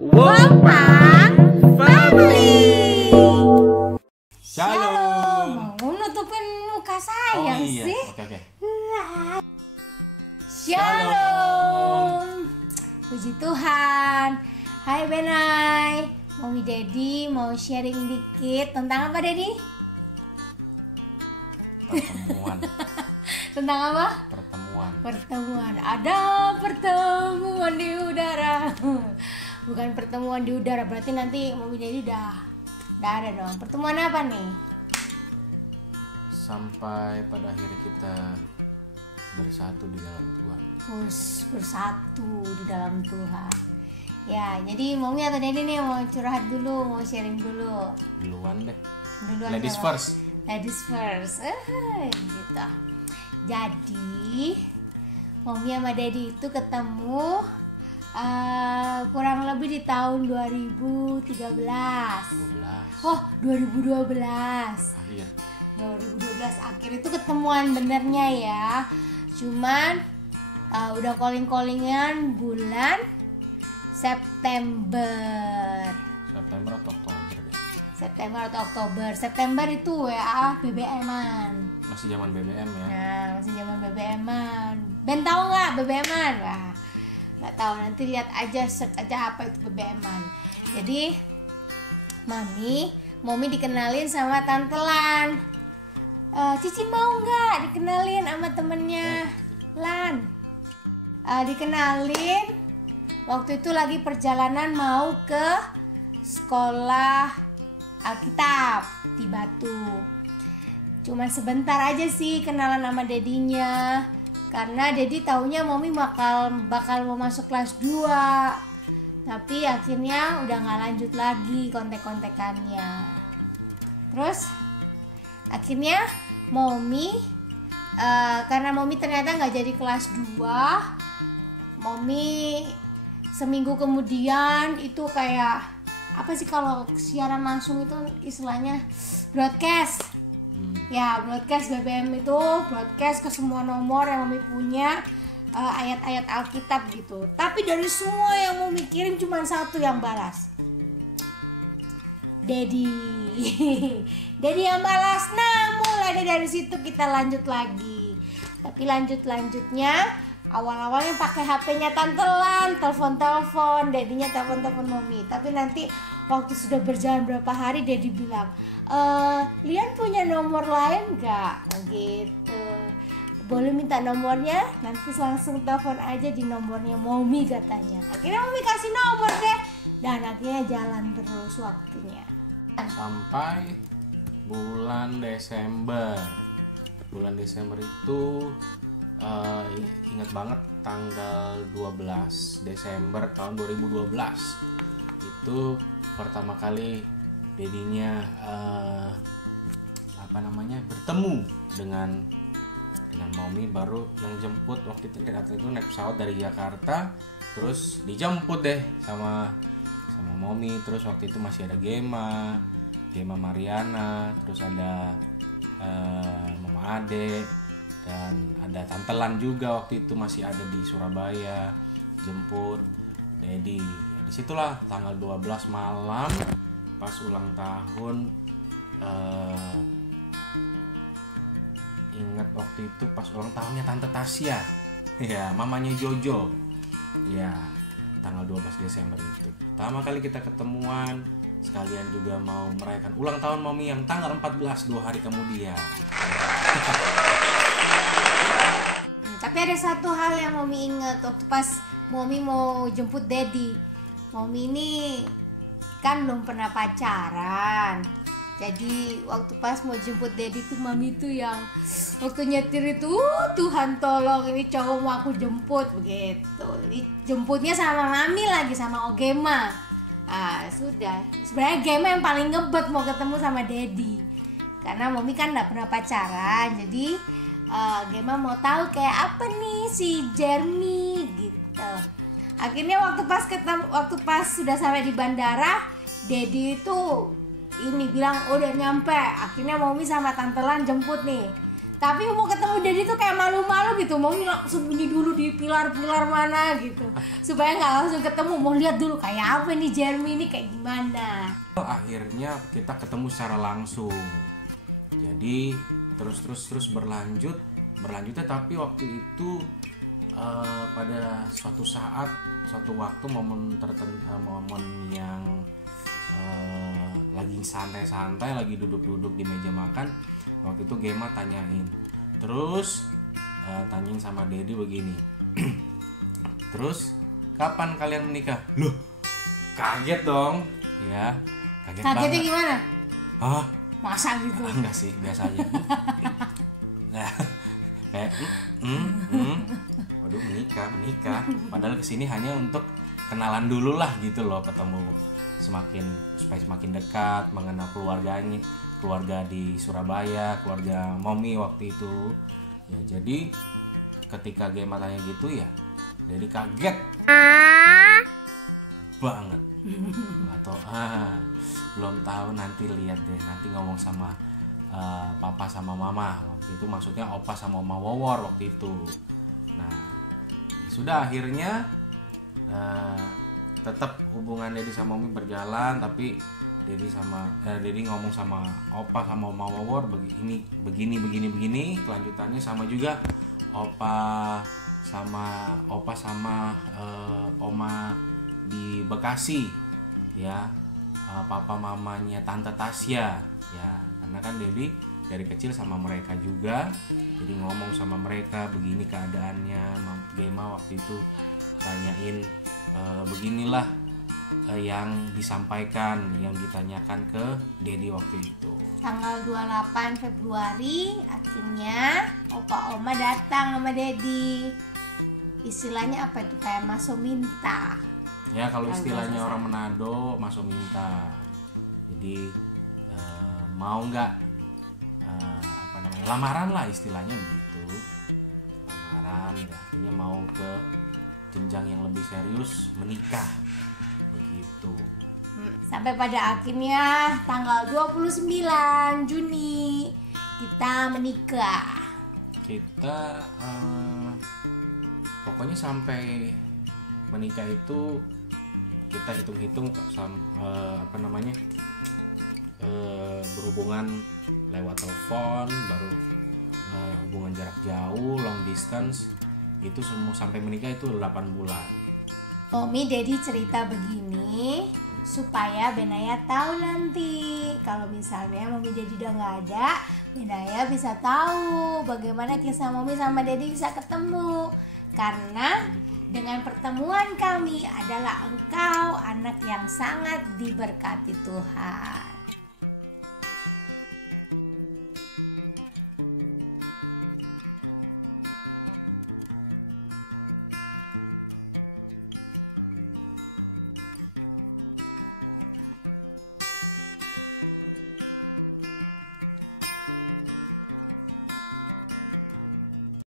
Wopang Family. Shalom. Mau nutupin muka saya sih. Oke. Shalom. Puji Tuhan. Hai Benai. Mami Dedi mau sharing dikit tentang apa, Dedi? Pertemuan. Tentang apa? Pertemuan. Ada pertemuan di udara. Bukan pertemuan di udara, berarti nanti Mami Dedi udah ada dong. Pertemuan apa nih? Sampai pada akhirnya kita bersatu di dalam Tuhan. Bersatu di dalam Tuhan. Ya, jadi Mami atau Dedi nih mau curhat dulu, mau sharing dulu. Duluan deh. Ladies apa? Ladies first. Gitu. Jadi Mami sama Dedi itu ketemu kurang lebih di tahun 2013. 12. Oh, 2012. Akhir. 2012 akhir itu ketemuan benernya ya. Cuman udah calling-callingan bulan September Atau Oktober deh. September atau Oktober. September itu WA BBM-an. Masih zaman BBM ya. Nah, masih zaman BBM-an. Ben tahu nggak BBM-an? Wah, nggak tahu, nanti lihat aja, search aja apa itu BBM-an. Jadi Mami dikenalin sama Tante Lan. Cici mau nggak dikenalin sama temennya Lan? Dikenalin waktu itu lagi perjalanan mau ke sekolah Alkitab di Batu. Cuman sebentar aja sih kenalan sama dedinya, karena Dedi taunya Mami bakal mau masuk kelas 2. Tapi akhirnya udah gak lanjut lagi kontek-kontekannya. Terus akhirnya Mami karena Mami ternyata gak jadi kelas 2, Mami seminggu kemudian itu kayak apa sih kalau siaran langsung itu istilahnya broadcast. Ya, broadcast BBM itu broadcast ke semua nomor yang Mami punya ayat-ayat Alkitab gitu. Tapi dari semua yang Mami kirim cuma satu yang balas, Dedi. Dedi yang balas. Nah, mulai dari situ kita lanjut lagi. Tapi lanjutnya awal-awalnya pakai HP-nya Tante Lan, telepon-telepon, Dedinya telepon-telepon Mami. Tapi nanti waktu sudah berjalan berapa hari, Dedi bilang, Lian punya nomor lain nggak? Gitu. Boleh minta nomornya? Nanti langsung telepon aja di nomornya Mami katanya. Akhirnya Mami kasih nomor deh. Dan akhirnya jalan terus waktunya. Sampai bulan Desember. Bulan Desember itu ingat banget tanggal 12 Desember tahun 2012 itu pertama kali dedinya bertemu dengan Mami, baru yang jemput waktu itu naik pesawat dari Jakarta, terus dijemput deh sama Mami. Terus waktu itu masih ada Gema Mariana, terus ada Mama Ade, dan ada Tante Lan juga waktu itu masih ada di Surabaya, jemput Dedi. Ya, disitulah tanggal 12 malam pas ulang tahun. Ingat waktu itu pas ulang tahunnya Tante Tasya, ya mamanya Jojo. Ya, tanggal 12 Desember itu pertama kali kita ketemuan, sekalian juga mau merayakan ulang tahun Mami yang tanggal 14 2 hari kemudian. Tapi ada satu hal yang Mami ingat waktu pas Mami mau jemput Dedi. Mami ini kan belum pernah pacaran. Jadi waktu pas mau jemput Dedi tuh Mami tuh yang waktu nyetir itu, Tuhan tolong ini cowok mau aku jemput begitu. Jemputnya sama Mami lagi, sama Ogema. Sudah. Sebenarnya Gema yang paling ngebet mau ketemu sama Dedi. Karena Mami kan gak pernah pacaran. Jadi Gema mau tahu kayak apa nih si Jeremy gitu. Akhirnya waktu pas sudah sampai di bandara, Dedi itu ini bilang udah nyampe. Akhirnya Mami sama Tante Lan jemput nih. Tapi mau ketemu Dedi tuh kayak malu-malu gitu, mau langsung sembunyi dulu di pilar-pilar mana gitu, supaya nggak langsung ketemu, mau lihat dulu kayak apa nih Jeremy ini kayak gimana. Akhirnya kita ketemu secara langsung, jadi terus berlanjutnya, tapi waktu itu pada suatu saat, suatu waktu, momen yang lagi santai-santai, lagi duduk-duduk di meja makan. Waktu itu Gema tanyain sama Dedi begini, terus kapan kalian menikah? Loh, kaget dong ya, Kagetnya banget. gimana? Hah? Masa gitu? Enggak sih, biasa aja. Nah, kayak waduh, menikah padahal kesini hanya untuk kenalan dulu lah gitu loh, ketemu supaya semakin dekat, mengenal keluarga di Surabaya, keluarga Momi waktu itu ya. Jadi ketika Gema tanya gitu ya, Dedi kaget banget. Atau belum tahu, nanti lihat deh, nanti ngomong sama papa sama mama. Waktu itu maksudnya opa sama oma Wawor waktu itu. Nah, sudah akhirnya tetap hubungan Dedi sama Momi berjalan, tapi Dedi ngomong sama opa sama oma Wawor begini, kelanjutannya sama juga opa sama oma di Bekasi ya, papa mamanya tante Tasya ya, karena kan Dedi dari kecil sama mereka juga, jadi ngomong sama mereka begini keadaannya. Gema waktu itu tanyain beginilah yang disampaikan, yang ditanyakan ke Dedi waktu itu. Tanggal 28 Februari akhirnya opa oma datang sama Dedi. Istilahnya apa itu, kayak maso minta. Ya, kalau istilahnya orang Manado, maso minta. Jadi mau nggak lamaran lah istilahnya begitu. Lamaran ya, artinya mau ke jenjang yang lebih serius, menikah begitu. Sampai pada akhirnya tanggal 29 Juni kita menikah. Kita pokoknya sampai menikah itu kita hitung-hitung berhubungan lewat telepon, baru hubungan jarak jauh, long distance, itu semua sampai menikah itu 8 bulan. Momi Dedi cerita begini supaya Benaya tahu nanti kalau misalnya Momi Dedi udah nggak ada, Benaya bisa tahu bagaimana kisah Momi sama Dedi bisa ketemu. Karena dengan pertemuan kami adalah engkau anak yang sangat diberkati Tuhan.